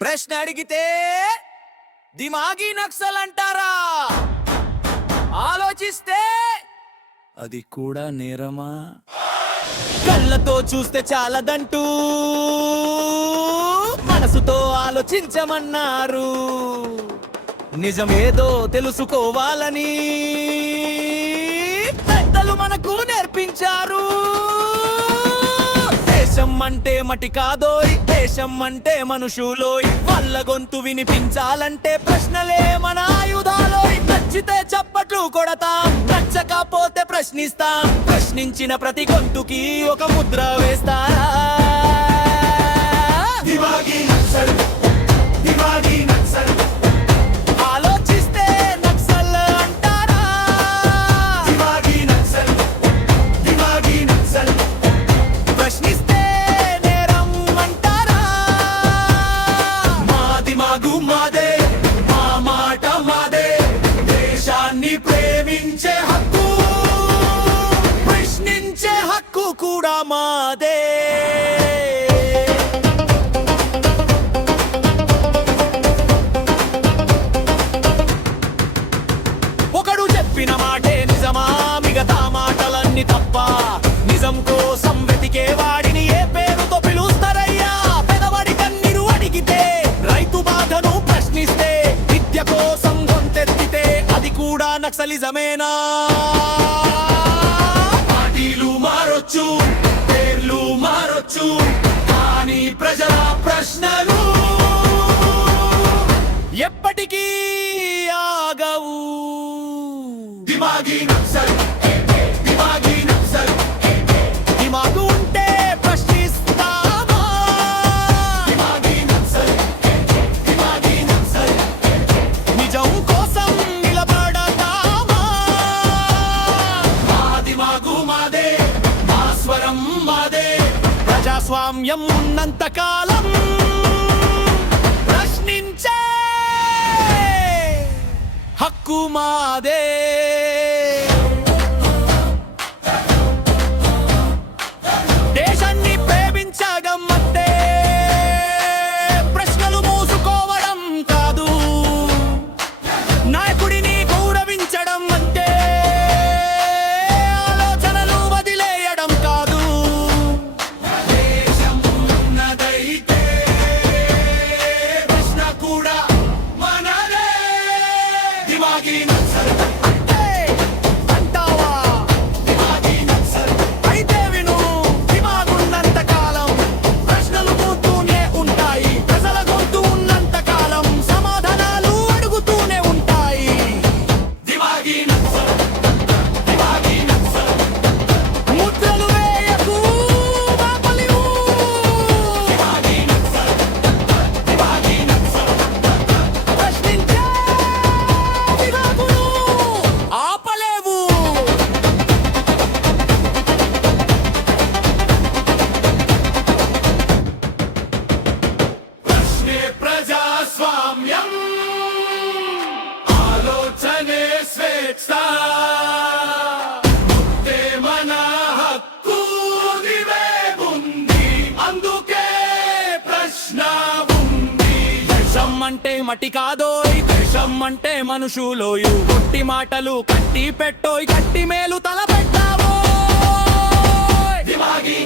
ప్రశ్న అడిగితే దిమాగి నక్సల్ అంటారా? ఆలోచిస్తే అది కూడా నేరమా? కళ్ళతో చూస్తే చాలదంటూ మనసుతో ఆలోచించమన్నారు. నిజమేదో తెలుసుకోవాలని పెద్దలు మనకు నేర్పించారు. దేశం అంటే మటి కాదోయ్, దేశం అంటే మనుషులోయ్. వాళ్ళ గొంతు వినిపించాలంటే ప్రశ్నలే మన ఆయుధాలోయ్. నచ్చితే చప్పట్లు కొడతాం, నచ్చకపోతే ప్రశ్నిస్తాం. ప్రశ్నించిన ప్రతి గొంతుకి ఒక ముద్ర వేస్తారా? దిమాగి నక్సల్, దిమాగి నక్సల్. ఆలోచిస్తే నక్సల్ అంటారా? దిమాగి నక్సల్, దిమాగి నక్సల్. ప్రశ్నిస్తే నేరం అంటారా? మా దిమాగు మాదే, మా మాట మాదే. దేశాన్ని ప్రేమించే హక్కు, ప్రశ్నించే హక్కు కూడా మాదే. ఒకడు చెప్పిన మాటే నిజమా, మిగతా మాటలన్నీ తప్ప? నిజం కోసం వెతికే వాడిని ఏ పేరుతో పిలుస్తారయ్యా? పెదవడి కన్నీరు అడిగితే, రైతు బాధను ప్రశ్నిస్తే, విద్య కోసం గొంతెత్తితే అది కూడా నక్సలిజమేనా? పార్టీలు మారొచ్చు, పేర్లు మారొచ్చు, కానీ ప్రజల ప్రశ్నలు ఎప్పటికీ ఆగవు. దిమాగి నక్సల్, దిమాగి నక్సల్. దిమాగు ఉంటే ప్రశ్నిస్తామా? దిమాగి నక్సల్, దిమాగి నక్సల్. నిజం కోసం నిలబడతామా? మా దిమాగు మాదే, మా స్వరం మాదే. ప్రజాస్వామ్యం ఉన్నంత కాలం ప్రశ్నించే హక్కు మాదే. దేశాన్ని ప్రేమించగమ్మంటే ప్రశ్నలు మూసుకోవడం కాదు. నాయకుడిని గౌరవించడం అంటే ఆలోచనలు వదిలేయడం కాదు. దేశం ఉన్నదైతే ప్రశ్న కూడా మనదే. దిమాగి నక్సల్ అంటావా? దిమాగి నక్సల్ అయితే విను. దిమాగున్నంత కాలం ప్రశ్నలు పోతూనే ఉంటాయి. ప్రజల గొంతు ఉన్నంత కాలం సమాధానాలు అడుగుతూనే ఉంటాయి. దిమాగి నక్సల్, దిమాగి నక్సల్. ముద్రలు వేయకు బాపలివు. దిమాగి నక్సల్, దిమాగి నక్సల్. ప్రశ్నించే దిమాగును ఆపలేవు. ప్రశ్నే ప్రజాస్వామ్యం, ఆలోచనే స్వేచ్ఛ. ముద్దే మన హక్కు, దివే ఉంది, అందుకే ప్రశ్న ఉంది. దేశం అంటే మటి కాదోయ్, దేశం అంటే మనుషులోయు. కొట్టి మాటలు కట్టి పెట్టోయ్, కట్టి మేలు తల పెట్టావో. దిమాగి